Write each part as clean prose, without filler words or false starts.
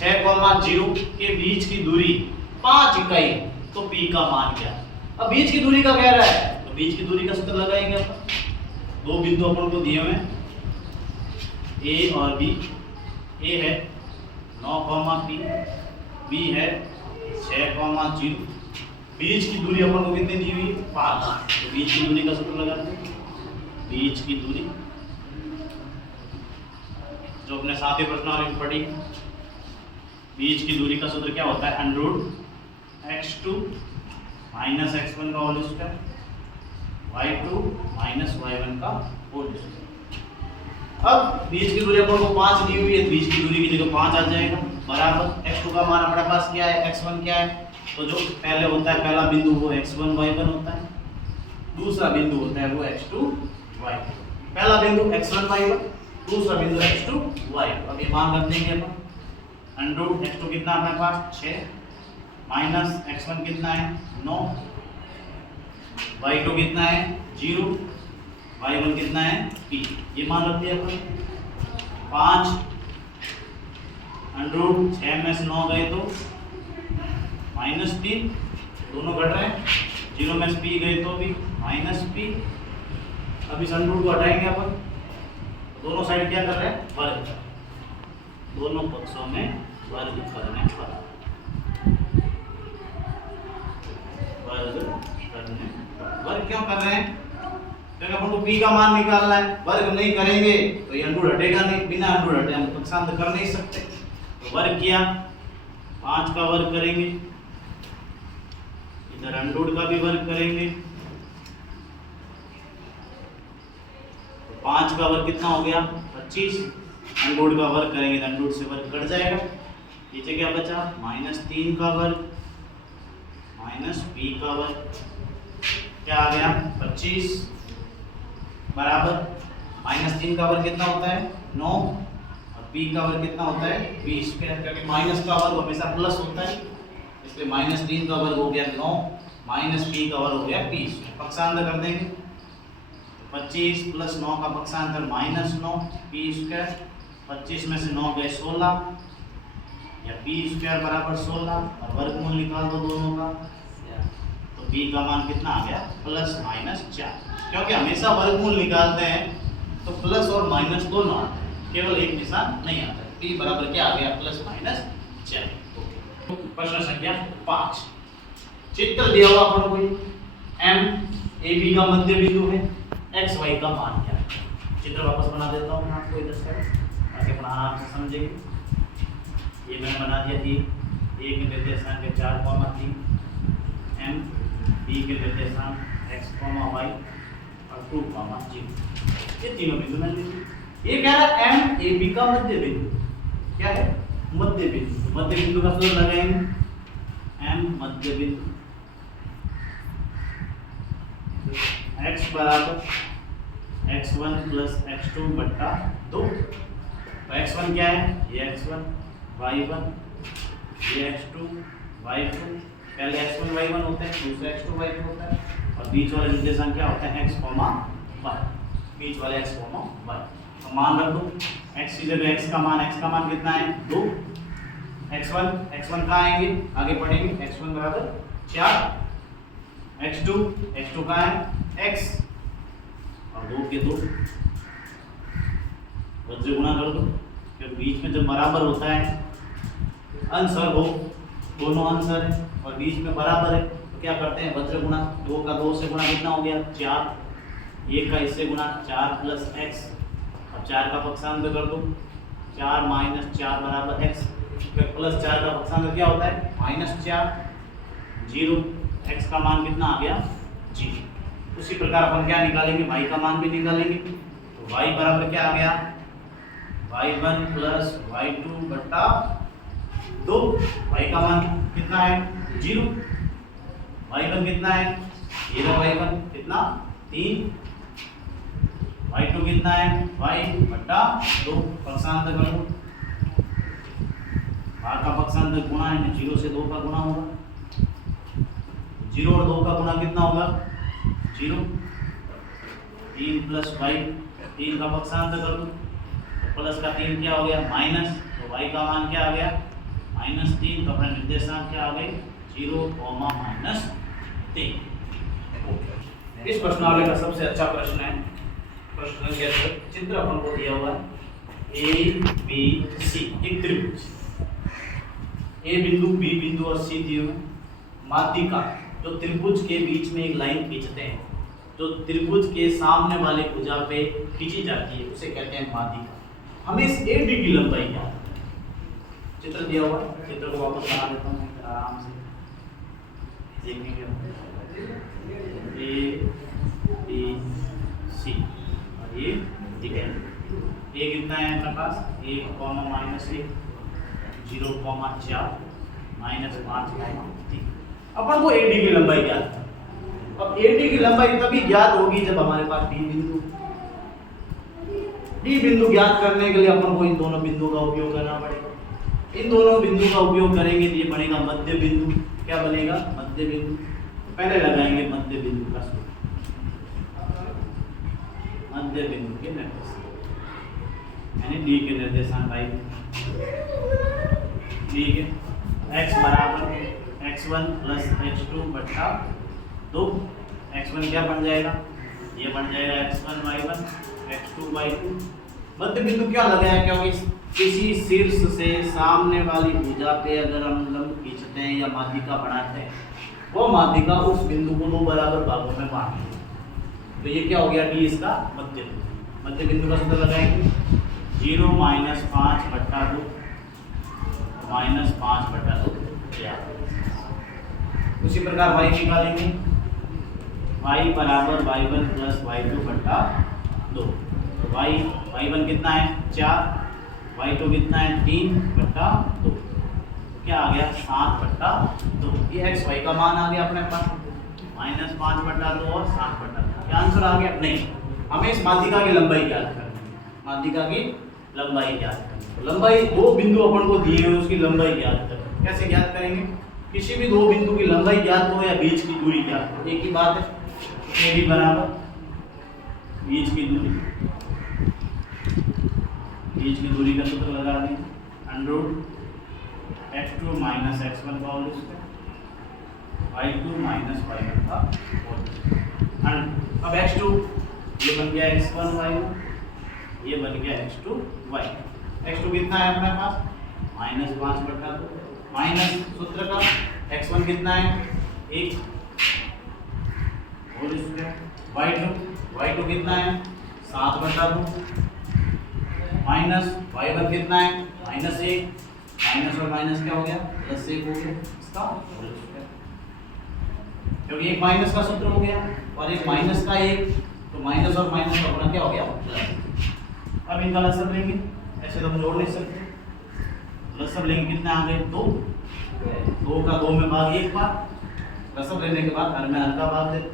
6,0 के बीच की दूरी 5 इकाई, तो p का मान क्या है? अब बीच की दूरी का कह रहा है तो बीच की दूरी का सूत्र लगाएंगे अपन। दो बिंदु अपन को दिए हुए a और b। a है 9,p, b है 6,0। बीच की दूरी अपन को कितनी दी हुई है? 5। तो बीच की दूरी का सूत्र लगाते हैं। बीच की दूरी जो अपने साथी प्रश्नावली में पढ़ी, बीच की दूरी का सूत्र क्या होता है? √x2 माइनस x1 का whole square, y2 minus y1 का होल स्क्वायर। अब बीच की दूरी अपन को 5 दी हुई है, बीच की दूरी की जगह 5 आ जाएगा, बराबर x2 का मान हमारे पास क्या है? x1 क्या है? तो जो पहले होता है पहला बिंदु वो x1 y1 होता है, दूसरा बिंदु होता है वो x2 y2। पहला बिंदु x1 y1, दूसरा बिंदु x2 y2। अब ये मान रख देंगे अपन। √x2 कितना अपने पास? 6 माइनस x1 कितना है? 9, y2 कितना है? 0, y1 कितना है? p। ये मान रख दिया अपन। 5 √6 में से 9 गए तो -3, दोनों घट रहे हैं। 0 में से p गए तो भी -p। अब इस √2 को हटाएंगे अपन, दोनों साइड क्या कर रहे हैं? वर्ग। दोनों पक्षों में वर्ग करने पर, वर्ग क्यों कर रहे हैं? क्योंकि अपन को p का मान निकालना है। वर्ग नहीं करेंगे तो ये √2 हटेगा नहीं, बिना √2 हटे हम पक्षांतर कर नहीं सकते। तो वर्ग किया, 5 का वर्ग करेंगे, इधर √2 का भी वर्ग करेंगे। 5 का वर्ग कितना हो गया? 25। √2 का वर्ग करेंगे तो √2 से वर्ग कट जाएगा। नीचे क्या बचा? -3 का वर्ग माइनस p का वर्ग, क्या आ गया? 25 बराबर -3 का वर्ग कितना होता है? 9, और p का वर्ग कितना होता है? 20। क्योंकि माइनस का वर्ग हमेशा प्लस होता है, इसलिए -3 का वर्ग हो गया 9, माइनस p का वर्ग हो गया 20। पक्षांतर कर देंगे, 25 प्लस 9 का पक्षांतर -9 p²। 25 में से 9 गए 16, या p² बराबर 16, और वर्गमूल निकाल दो दोनों का, तो p का मान कितना आ गया? +-4। क्योंकि हमेशा वर्गमूल निकालते हैं तो प्लस और माइनस दोनों आते हैं, केवल एक निशान नहीं आता है। p बराबर क्या आ गया? +-4। प्रश्न संख्या 5। चित्र दिया हुआ अपन कोई m ab का मध्य बिंदु है, x y का मान क्या है? चित्र वापस बना देता हूं मैं आपको इधर से, ताकि अपन आराम से समझेंगे। ये मैंने बना दिया थी a के निर्देशांक 4,3, m b के निर्देशांक x, y और 2,0। ये तीनों बिंदु मैंने लिखे। ये कह रहा है m a b का मध्य बिंदु क्या है? मध्य बिंदु। मध्य बिंदु का सूत्र लगाएंगे, m मध्य बिंदु x बराबर x1 प्लस x2 बट्टा 2। तो x1 क्या है? ये x1, y1, ये x2, y2। पहले x1 y1 होते हैं, दूसरा x2 y2 होता है, और बीच वाले निर्देशांक क्या होते हैं? x, y। बीच वाले x, y। तो मान रख दो, x की जगह x का मान कितना है? 2। x1 कहाँ आएंगे? आगे पढ़ेंगे। x1 बराबर 4, x2 कहाँ है? x, और 2 के 2 से गुणा कर दो, क्योंकि बीच में जब बराबर होता है, अंशर हो, दोनों अंशर है और बीच में बराबर है, तो क्या करते हैं? वज्र गुणा। 2 का 2 से गुणा कितना हो गया? 4। 1 का इससे गुणा 4 प्लस x, अब 4 का पक्षांतर कर दो, 4 माइनस 4 बराबर x। फिर प्लस 4 का पक्षांतर क्या होता है? -4, 0। x का मान कितना आ गया? 0। उसी प्रकार अपन क्या निकालेंगे? y का मान भी निकालेंगे। तो y बराबर क्या आ गया? y1 प्लस y2 बट्टा 2। y का मान कितना है? 0। y1 कितना है? ये रहा y1 कितना? 3। y2 कितना है? y बट्टा 2। पक्षांतर कर दो, बाहर का पक्षांतर गुणा है, 0 से 2 का गुणा होगा। 0 और 2 का गुणा कितना होगा? 0। 3 प्लस y, 3 का पक्षांतर कर दो, तो प्लस का 3 क्या हो गया? माइनस, तो y का मान क्या आ गया? -3 तो अपना निर्देशांक क्या आ गए 0, -3। इस प्रश्नावली का सबसे अच्छा प्रश्न है प्रश्न के अंदर चित्र अपन को दिया हुआ है ABC, एक त्रिभुज A बिंदु, B बिंदु और C दिए हुए। माध्यिका जो त्रिभुज के बीच में एक लाइन खींचते हैं, जो त्रिभुज के सामने वाले भुजा पे खींची जाती है, उसे कहते हैं माध्यिका। हमें इस AD की लंबाई क्या है? चित्र दिया हुआ है, चित्र को वापस बना देता हूँ आराम से देखेंगे। ABC और ये दिखेगा ए कितना है अपने पास 1, -1, 0, 4, -5, 3। अपन को AD की लंबाई ज्ञात है। अब AD की लंबाई तभी ज्ञात होगी जब हमारे पास D बिंदु ज्ञात करने के लिए अपन को इन दोनों बिंदुओं का उपयोग करना पड़ेगा। इन दोनों बिंदुओं का उपयोग करेंगे तो ये बनेगा मध्य बिंदु। क्या बनेगा? मध्य बिंदु। पहले लगाएंगे मध्य बिंदु का सूत्र, मध्य बिंदु के निर्देशांक यानी D के निर्देशांक आई। ठीक है, x बराबर x1 + x2 बटा 2। x1 क्या बन जाएगा? ये बन जाएगा x1 y1 x2 y2। मध्य बिंदु क्या लगाया? क्योंकि किसी शीर्ष से सामने वाली भुजा पे अगर हम लंब खींचते हैं या माध्यिका बनाते हैं, वो माध्यिका उस बिंदु को 2 बराबर भागों में बांटती है। तो ये क्या हो गया? D इसका मध्य बिंदु। मध्य बिंदु का सूत्र लगाएंगे 0 - 5 बटा 2 -5 बटा 2। उसी प्रकार y निकालेंगे, y बराबर y1 + y2 बटा 2। तो y1 कितना है 4, y2 कितना है 3 बटा 2। क्या आ गया? 7 बटा 2। ये x y का मान आ गया अपने पास -5 बटा 2 और 7 बटा 2। क्या आंसर आ गया? नहीं, हमें इस माध्यिका की लंबाई ज्ञात करनी है। माध्यिका की लंबाई ज्ञात करनी है। तो लंबाई दो बिंदु अपन को दिए हुए उसकी लंबाई ज्ञात करनी। कैसे ज्ञात करेंगे? किसी भी दो बिंदु की लंबाई ज्ञात हो या बीच की दूरी ज्ञात हो, एक ही बात है। AB बराबर बीच की दूरी, बीच की दूरी का सूत्र लगा देंगे √x2 - x1 का होल स्क्वायर y2 - y1 का होल स्क्वायर। अब x2 ये बन गया x1 y1, ये बन गया x2 y। x2 कितना है अपने पास -5 बटा 2 माइनस सूत्र का x1 कितना है 1 होल स्क्वायर, y2 कितना है 7 बटा 2 माइनस y1 कितना है -1, माइनस और माइनस क्या हो गया +1 हो गया इसका होल स्क्वायर, क्योंकि एक माइनस का सूत्र हो गया और एक माइनस का एक, तो माइनस और माइनस का अपना क्या हो गया प्लस। अब इनका लसब लेंगे, ऐसे तो हम जोड़ नहीं सकते, लसब लेंगे कितना आ गए 2, 2 का 2 में भाग 1 बार, लसब लेने के बाद हर में हर का भाग देते,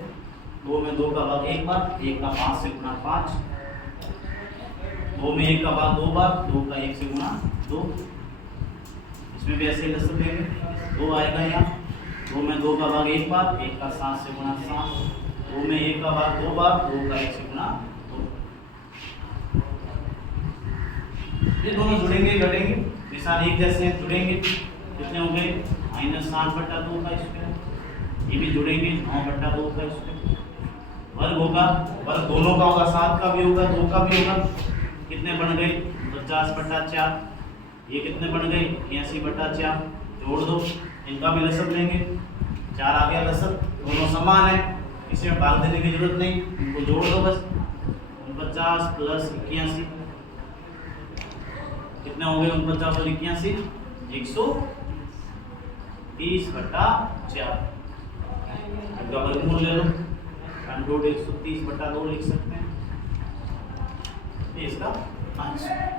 2 में 2 का भाग 1 बार, 1 का 5 से गुना 5, 2 में 1 का भाग 2 बार, 2 का 1 से गुना 2, इसमें भी ऐसे लसब लेंगे 2 आएगा यहाँ, 2 में 2 का भाग 1 बार, 1 का 7 से गुना 7, 2 में 1 का भाग 2 बार, 2 का 1 से गुना 2। ये दोनों जुड़ेंगे घटेंगे, निशान एक जैसे हैं, जुड़ेंगे कितने हो गए -7 बटा 2 का स्क्वायर, ये भी जुड़ेंगे 9 बटा 2 का स्क्वायर, वर्ग होगा, वर्ग दोनों का होगा, 7 का भी होगा 2 का भी होगा, कितने बन गए 50 बटा 4, ये कितने बन गए 81 बटा 4, जोड़ दो, इनका भी लसब लेंगे, 4 आ गया लसब, दोनों समान है, इसमें भाग देने की जरूरत नहीं, इनको जोड़ दो बस, 49 प्लस 81 कितने हो गए 49 और 81 130 बटा 4, इनका वर्गमूल ले लो, 130 बटा 2 लिख सकते हैं, ये इसका आंसर।